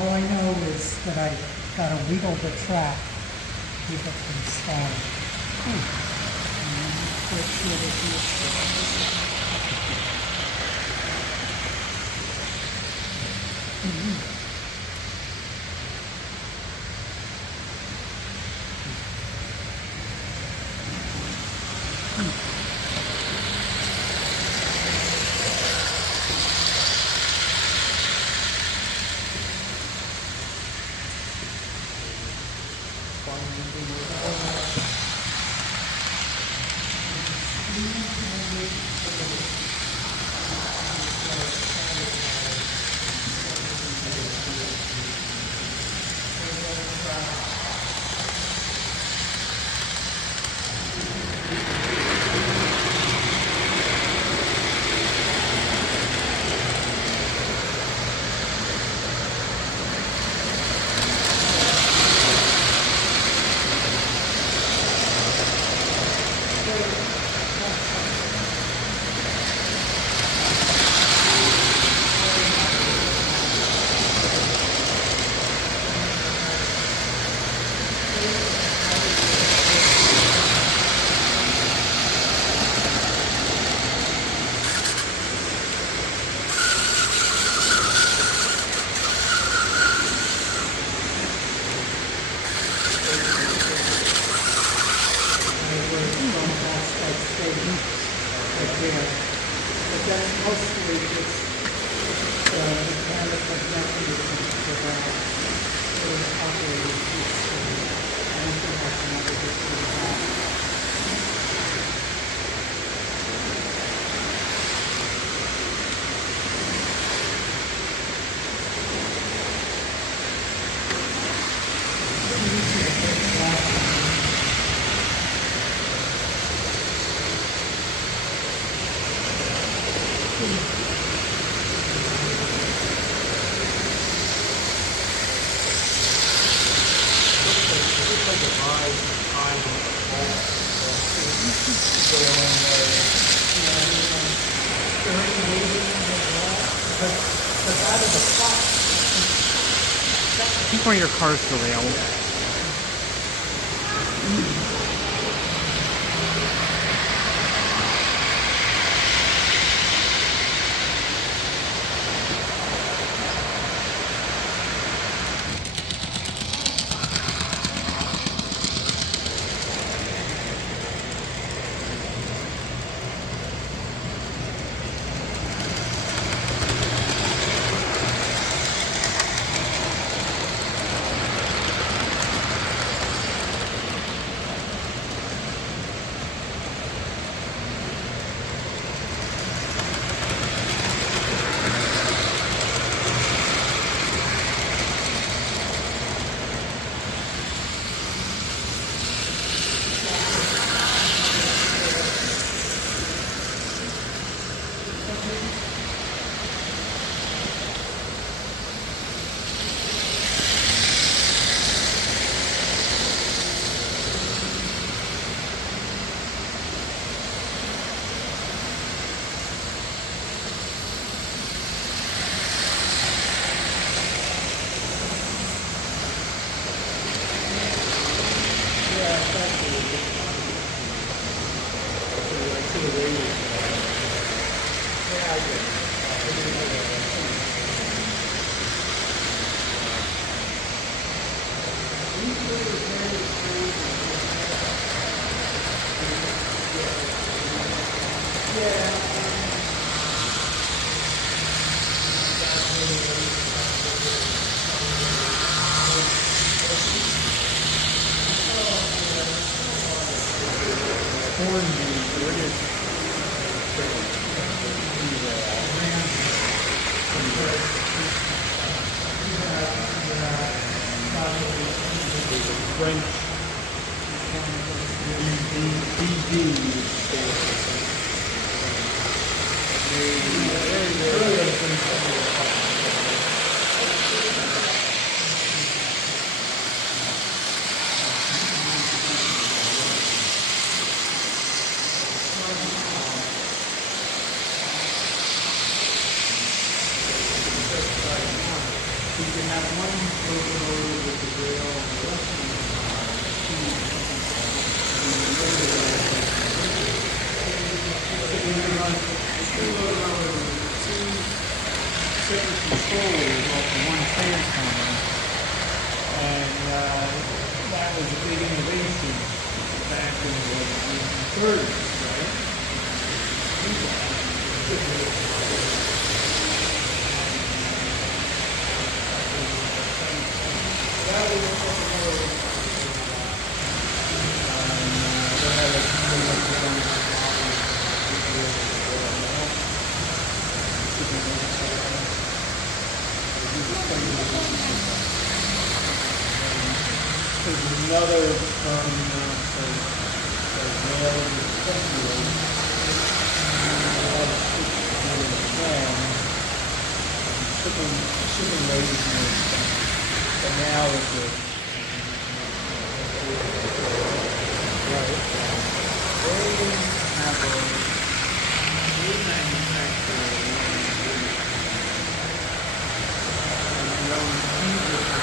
All I know is that I got to wiggle the track to keep it from stalling. And make sure that but that's mostly just mechanical mechanisms for that operating system. I don't think I can ever get through that. I think one of your car's derailed. French You can have one certain controllers off of one transformer, and that was a big innovation back in the 30s, right? There's another firm for rail shipping rates is more expensive. But now with the they have a they manufacture their own diesel.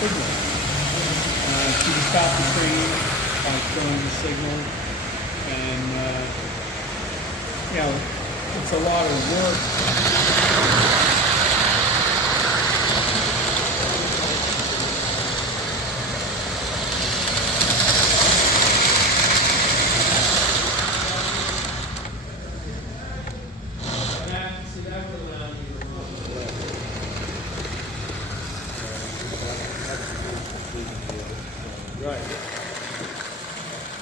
Signal. You can stop the train by throwing the signal, and it's a lot of work. Right.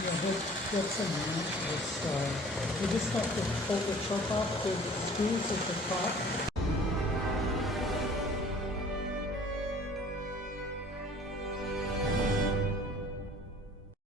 Yeah, that's amazing. We just have to pull the truck off the screws at the top.